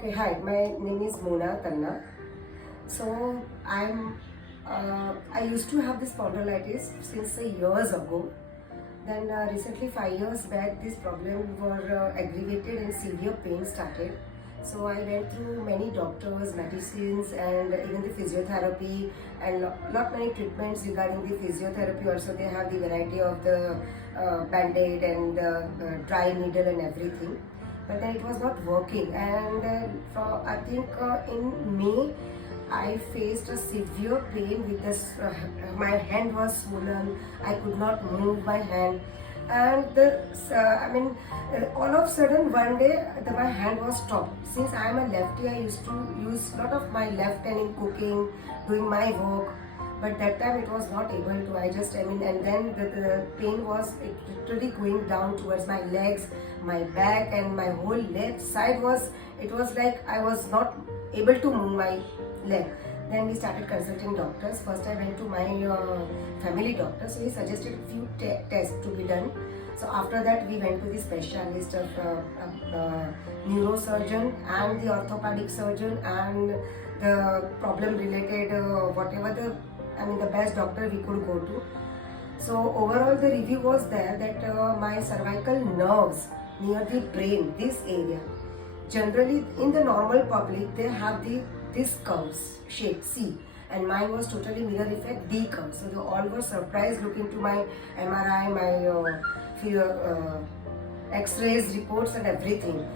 Okay, hi, my name is Mona Tanna. So I used to have this spondylitis since years ago. Then recently, 5 years back, this problem were aggravated and severe pain started. So I went through many doctors, medicines, and even the physiotherapy, and lot many treatments regarding the physiotherapy. Also, they have the variety of the band-aid and dry needle and everything. But then it was not working, and I think in May I faced a severe pain with this. My hand was swollen. I could not move my hand, and all of a sudden one day my hand was stopped. Since I am a lefty, I used to use lot of my left hand in cooking, doing my work. But that time it was not able to. And then the pain was literally going down towards my legs, my back, and my whole left side was. It was like I was not able to move my leg. Then we started consulting doctors. First, I went to my family doctor, so he suggested a few tests to be done. So after that, we went to the specialist of neurosurgeon and the orthopedic surgeon and the problem related whatever the best doctor we could go to. So overall, the review was there that my cervical nerves near the brain, this area, generally in the normal public they have this curves shape C, and mine was totally mirror effect D curve. So they all were surprised looking to my MRI, my X-rays reports and everything.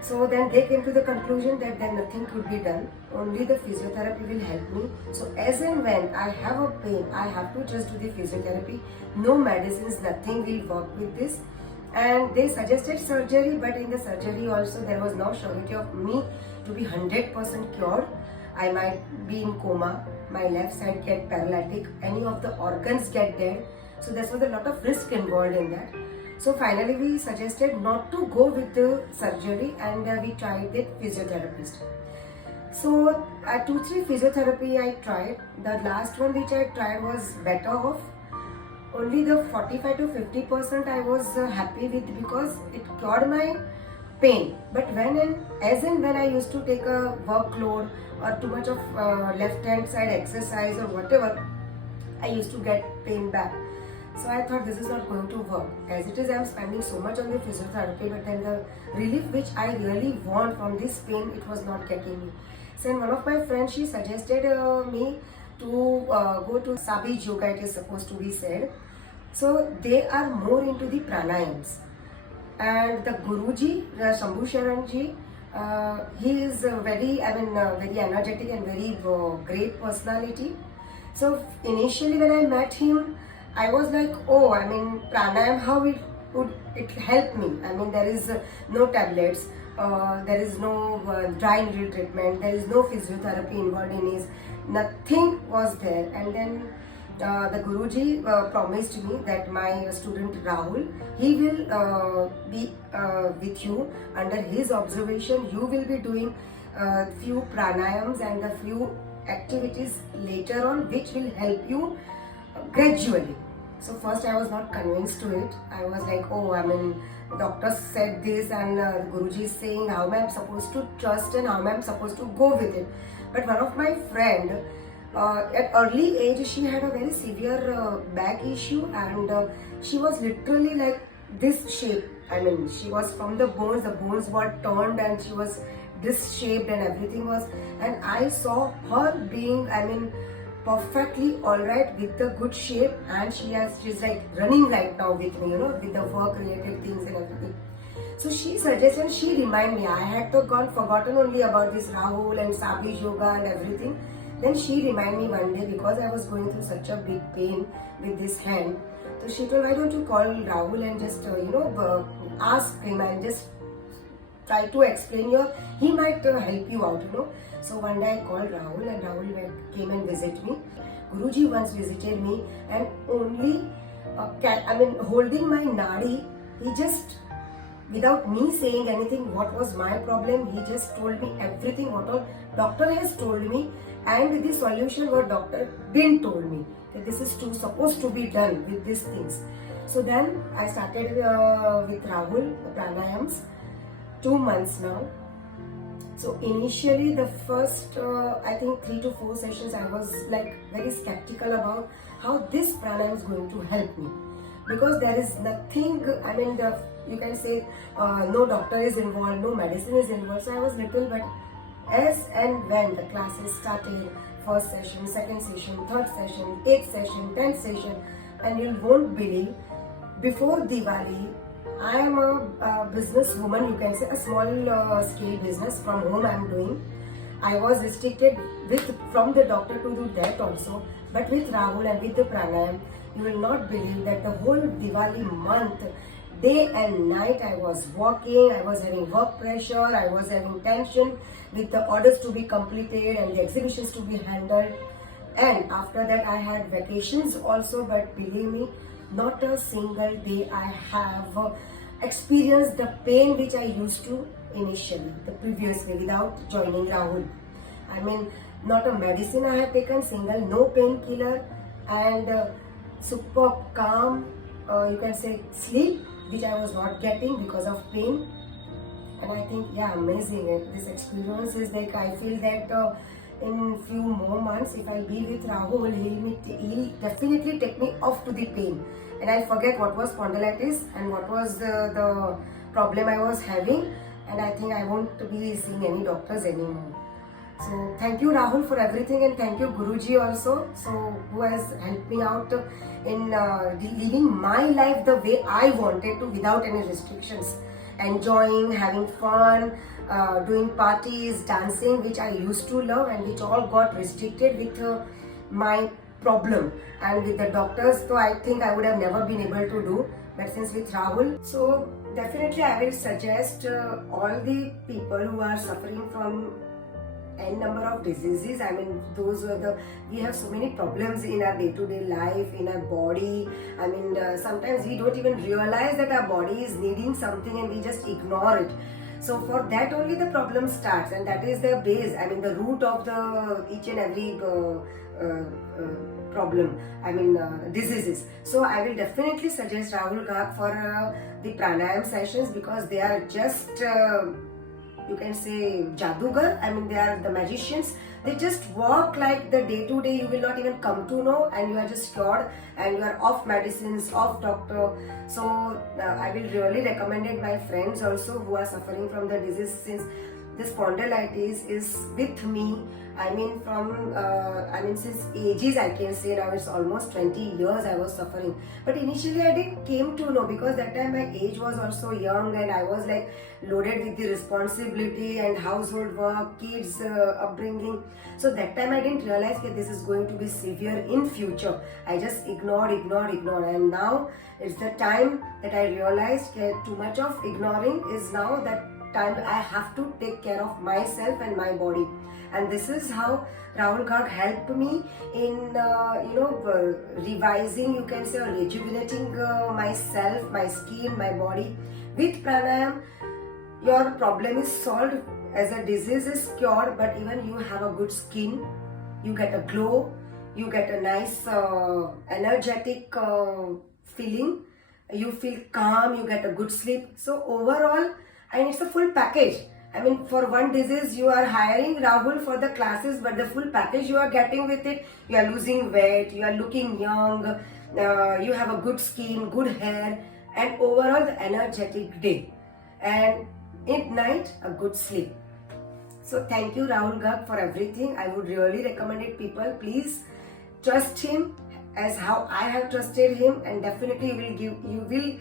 So then they came to the conclusion that then nothing could be done, only the physiotherapy will help me. So as and when I have a pain, I have to just do the physiotherapy, no medicines, nothing will work with this. And they suggested surgery, but in the surgery also there was no surety of me to be 100% cured. I might be in coma, my left side get paralytic, any of the organs get dead. So there was a lot of risk involved in that. So finally we suggested not to go with the surgery, and we tried the physiotherapist. So 2-3 physiotherapy I tried. The last one which I tried was better off. Only the 45 to 50% I was happy with, because it cured my pain. But as and when I used to take a workload or too much of left hand side exercise or whatever, I used to get pain back. So I thought this is not going to work. As it is, I am spending so much on the physiotherapy, but then the relief which I really want from this pain, it was not getting me. So one of my friends, she suggested me to go to Savage Yoga, it is supposed to be said. So they are more into the pranayams. And the Guruji, Shambhu Sharanji, he is very energetic and very great personality. So initially when I met him, I was like, oh, pranayam, how it would it help me? There is no tablets, there is no dry needle treatment, there is no physiotherapy involved in it, nothing was there. And then the Guruji promised me that my student Rahul, he will be with you under his observation. You will be doing few pranayams and a few activities later on which will help you gradually. So first I was not convinced to it. I was like, oh, doctor said this, and Guruji is saying, how am I supposed to trust and how am I supposed to go with it? But one of my friend, at early age, she had a very severe back issue, and she was literally like this shape. She was from the bones were turned, and she was this shaped, and everything was. And I saw her being, perfectly alright with the good shape, and she's like running right now with me, with the work related things and everything. So she suggested, she reminded me, I had forgotten only about this Rahul and Savage Yoga and everything. Then she reminded me one day, because I was going through such a big pain with this hand. So she told, why don't you call Rahul and just, ask him and just try to explain he might help you out, So one day I called Rahul, and Rahul came and visited me. Guruji once visited me, and only, holding my nadi, he just, without me saying anything what was my problem, he just told me everything what all doctor has told me, and the solution what doctor didn't told me, that this is supposed to be done with these things. So then I started with Rahul, the pranayams, 2 months now. So initially the first I think 3 to 4 sessions I was like very skeptical about how this pranayama is going to help me, because there is nothing, I mean you can say no doctor is involved, no medicine is involved. So I was little, but as and when the classes started, first session, second session, third session, eighth session, 10th session, and you won't believe, before Diwali, I am a business woman, you can say a small scale business from home I am doing. I was restricted with from the doctor to do that also, but with Rahul and with the pranayam, you will not believe that the whole Diwali month, day and night I was working, I was having work pressure, I was having tension with the orders to be completed and the exhibitions to be handled. And after that I had vacations also, but believe me, not a single day I have experienced the pain which I used to initially, the previous day without joining Rahul. I mean, not a medicine I have taken, single, no painkiller, and super calm, you can say sleep, which I was not getting because of pain. And I think, yeah, amazing. This experience is like, I feel that in few more months, if I be with Rahul, he'll definitely take me off to the pain. And I'll forget what was spondylitis and what was the problem I was having. And I think I won't be seeing any doctors anymore. So thank you Rahul for everything, and thank you Guruji also, so who has helped me out in living my life the way I wanted to, without any restrictions, enjoying, having fun, doing parties, dancing, which I used to love and which all got restricted with my problem and with the doctors. So I think I would have never been able to do, but since with Rahul, so definitely I will suggest all the people who are suffering from n number of diseases. I mean, those were we have so many problems in our day-to-day life, in our body. I mean, sometimes we don't even realize that our body is needing something and we just ignore it. So for that only the problem starts, and that is the base, I mean the root of the each and every problem, I mean diseases. So I will definitely suggest Rahul Garg for the pranayam sessions, because they are just you can say jadugar, I mean they are the magicians. They just work like the day to day, you will not even come to know, and you are just cured and you are off medicines, off doctor. So I will really recommend it my friends also who are suffering from the disease, since this spondylitis is with me. I mean from since ages, I can say now it's almost 20 years I was suffering. But initially I didn't came to know, because that time my age was also young and I was like loaded with the responsibility and household work, kids upbringing. So that time I didn't realize that this is going to be severe in future. I just ignored, and now it's the time that I realized that too much of ignoring is now that time I have to take care of myself and my body. And this is how Rahul Garg helped me in revising, you can say, or rejuvenating myself, my skin, my body. With pranayam, your problem is solved, as a disease is cured, but even you have a good skin, you get a glow, you get a nice energetic feeling, you feel calm, you get a good sleep. So overall, and it's a full package. I mean, for one disease you are hiring Rahul for the classes, but the full package you are getting with it, you are losing weight, you are looking young, you have a good skin, good hair, and overall the energetic day, and at night a good sleep. So thank you Rahul Garg for everything. I would really recommend it, people. Please trust him as how I have trusted him, and definitely you will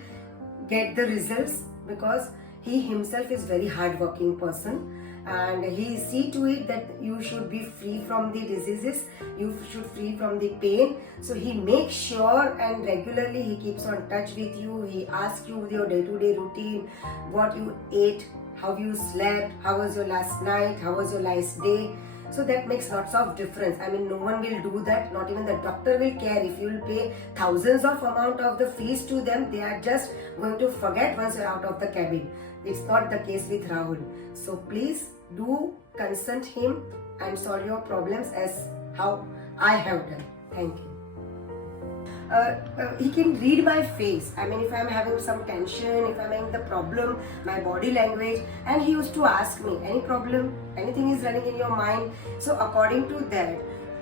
get the results, because he himself is very hardworking person, and he see to it that you should be free from the diseases, you should free from the pain. So he makes sure, and regularly he keeps on touch with you. He asks you your day-to-day routine, what you ate, how you slept, how was your last night, how was your last day. So that makes lots of difference. I mean, no one will do that, not even the doctor will care. If you will pay thousands of amount of the fees to them, they are just going to forget once you're out of the cabin. It's not the case with Rahul. So please do consult him and solve your problems as how I have done. Thank you. he can read my face. I mean, if I'm having some tension, if I'm having the problem, my body language, and he used to ask me, any problem, anything is running in your mind. So according to that,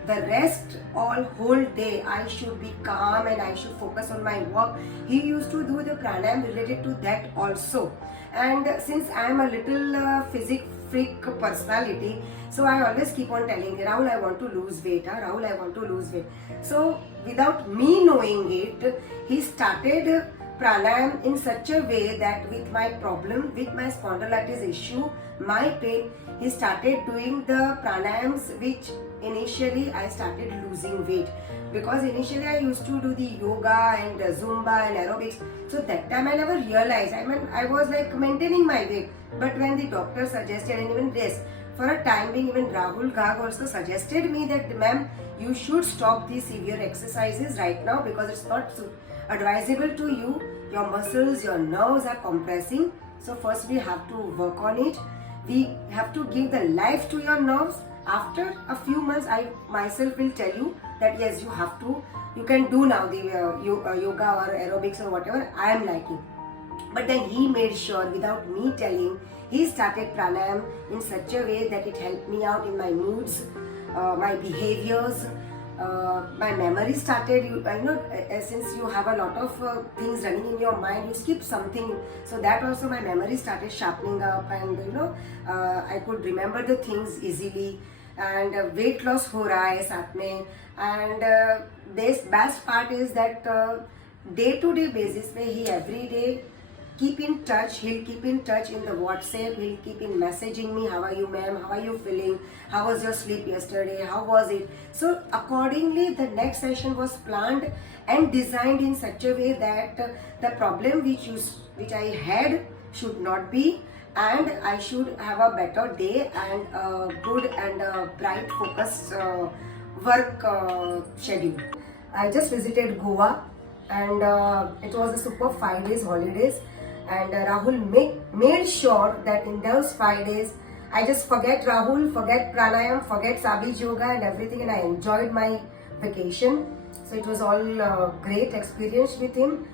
the rest all whole day I should be calm and I should focus on my work. He used to do the pranayam related to that also. And since I am a little physic freak personality, so I always keep on telling him, Rahul, I want to lose weight. Rahul, I want to lose weight. So without me knowing it, he started pranayam in such a way that with my problem, with my spondylitis issue, my pain, he started doing the pranayams which initially I started losing weight, because initially I used to do the yoga and Zumba and aerobics. So that time I never realized. I mean, I was like maintaining my weight. But when the doctor suggested, and even this, for a time being, even Rahul Ghag also suggested me that, ma'am, you should stop these severe exercises right now because it's not advisable to you. Your muscles, your nerves are compressing. So first we have to work on it. We have to give the life to your nerves. After a few months, I myself will tell you that yes, you have to, you can do now the yoga or aerobics or whatever I am liking. But then he made sure, without me telling, he started pranayam in such a way that it helped me out in my moods, my behaviors, my memory started. Since you have a lot of things running in your mind, you skip something. So that also my memory started sharpening up, and I could remember the things easily. And weight loss हो रहा है साथ में. And best part is that day to day basis में he every day keep in touch. He'll keep in touch in the WhatsApp. He'll keep in messaging me. How are you, ma'am? How are you feeling? How was your sleep yesterday? How was it? So accordingly, the next session was planned and designed in such a way that the problem which I had should not be, and I should have a better day and a good and a bright focused work schedule. I just visited Goa, and it was a super 5 days holidays. And Rahul made sure that in those 5 days, I just forget Rahul, forget pranayam, forget Sabij yoga and everything, and I enjoyed my vacation. So it was all great experience with him.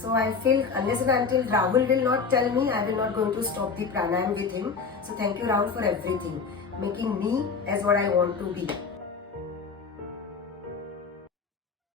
So I feel unless and until Rahul will not tell me, I will not going to stop the pranayam with him. So thank you, Rahul, for everything, making me as what I want to be.